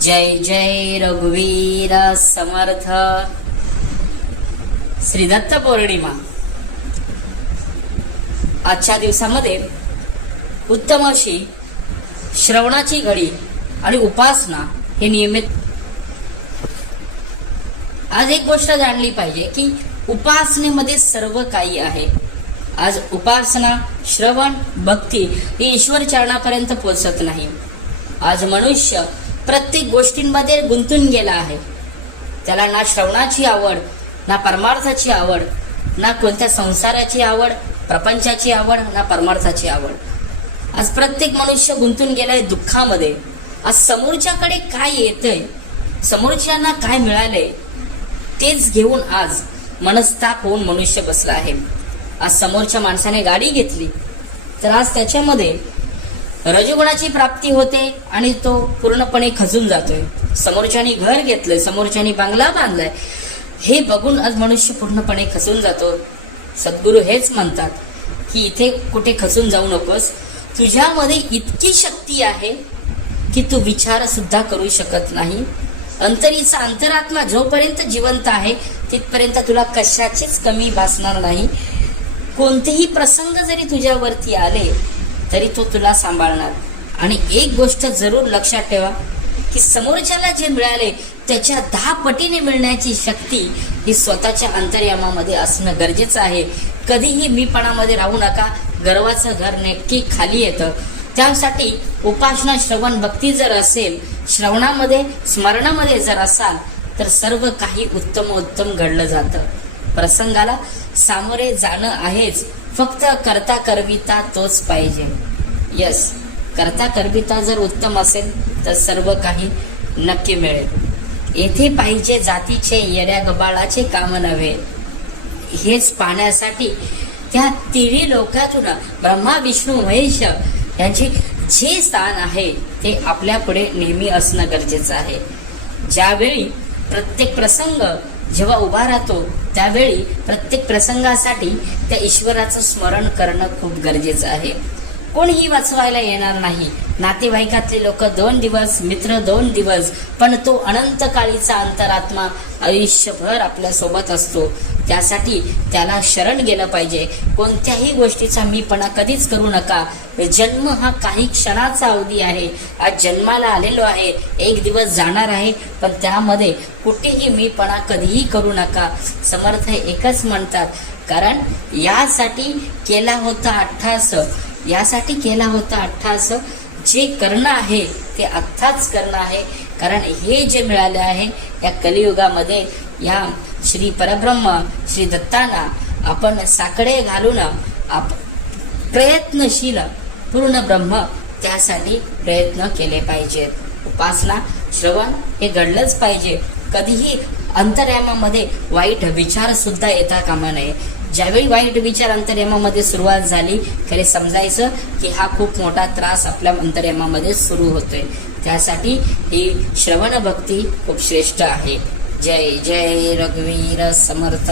जय जय रघुवीर समर्थ। श्री दत्त पौर्णिमा आजच्या दिवसामध्ये उत्तम अशी श्रवणाची घडी आणि उपासना हे नियमित। आज एक गोष्ट जाणली पाहिजे की उपासनेमध्ये सर्व काही आहे। आज उपासना, श्रवण, भक्ती ही ईश्वर चरणापर्यंत पोहोचत नाही। आज मनुष्य प्रत्येक गोष्टींमध्ये गुंतून गेला आहे। त्याला ना श्रवणाची आवड, ना परमार्थाची आवड, ना कोणत्या संसाराची आवड, प्रपंचाची आवड, ना परमार्थाची आवड। आज प्रत्येक मनुष्य गुंतून गेलाय दुःखामध्ये। आज समोरच्याकडे काय येतंय, समोरच्यांना काय मिळाले तेच घेऊन आज मनस्ताप होऊन मनुष्य बसला आहे। आज समोरच्या माणसाने गाडी घेतली तर आज त्याच्यामध्ये रजोगुणाची प्राप्ती होते आणि तो पूर्णपणे खचून जातोय। समोरच्यानी घर घेतलंय, समोरच्यानी बंगला बांधलाय, हे बघून आज मनुष्य पूर्णपणे खचून जातो। सद्गुरू हेच म्हणतात की इथे कुठे खचून जाऊ नकोस, तुझ्यामध्ये इतकी शक्ती आहे की तू विचार सुद्धा करू शकत नाही। अंतरीचा अंतरात्मा जोपर्यंत जिवंत आहे तिथपर्यंत तुला कशाचीच कमी भासणार नाही। कोणतेही प्रसंग जरी तुझ्यावरती आले तरी तो तुला सांभाळणार। आणि एक गोष्ट जरूर लक्षात ठेवा की समोरच्याला जे मिळाले त्याच्या 10 पटीने मिळण्याची शक्ती ही स्वतःच्या अंतर्यामामध्ये असणं गरजेचं आहे। कधीही मीपणामध्ये राहू नका, गर्वाचं घर नक्की खाली येतं। त्यासाठी उपासना, श्रवण, भक्ती जर असेल, श्रवणामध्ये, स्मरणामध्ये जर असाल तर सर्व काही उत्तम उत्तम घडलं जातं। प्रसंगाला सामोरे जाणं आहेच, फक्त करता करविता तोच पाहिजे। यस, करता करविता जर उत्तम असेल तर सर्व काही नक्की मिळेल। येथे पाहिजे जातीचे येड्या गबाळाचे काम नव्हे, हेच पाहण्यासाठी त्या तिन्ही लोकातून ब्रह्मा, विष्णू, महेश यांचे जे स्थान आहे ते आपल्या पुढे नेहमी असणं गरजेचं आहे। ज्यावेळी प्रत्येक प्रसंग जेव्हा उभा राहतो त्यावेळी प्रत्येक प्रसंगासाठी त्या ईश्वराचं स्मरण करणं खूप गरजेचं आहे। कोणीही वाचवायला येणार नाही। नातेवाईकातले लोक 2 दिवस, मित्र 2 दिवस, पण तो अनंत काळीचा अंतरात्मा आयुष्यभर आपल्या सोबत असतो। त्यासाठी त्याला शरण गेलं पाहिजे। कोणत्याही गोष्टीचा मीपणा कधीच करू नका। जन्म हा काही क्षणाचा अवधी आहे। आज जन्माला आलेलो आहे, एक दिवस जाणार आहे, पण त्यामध्ये कुठेही मीपणा कधीही करू नका। समर्थ एकच म्हणतात, कारण यासाठी केला होता अट्टास, यासाठी केला होता अट्टास, जे करणं आहे ते आत्ताच करणं आहे। कारण हे जे मिळाले आहे या कलियुगामध्ये या श्री परब्रह्म श्री दत्तांना आपण साकडे घालून प्रयत्नशील पूर्ण ब्रह्म त्यासाठी प्रयत्न केले पाहिजेत। उपासना, श्रवण हे घडलंच पाहिजे। कधीही अंतर्यामामध्ये वाईट विचार सुद्धा येता कामा नये। ज्यावेळी वाईट विचार अंतर्यामामध्ये सुरुवात झाली खरे समजायचं की हा खूप मोठा त्रास आपल्या अंतर्यामामध्ये सुरू होतोय। त्यासाठी ही श्रवण भक्ती खूप श्रेष्ठ आहे। जय जय रघुवीर समर्थ।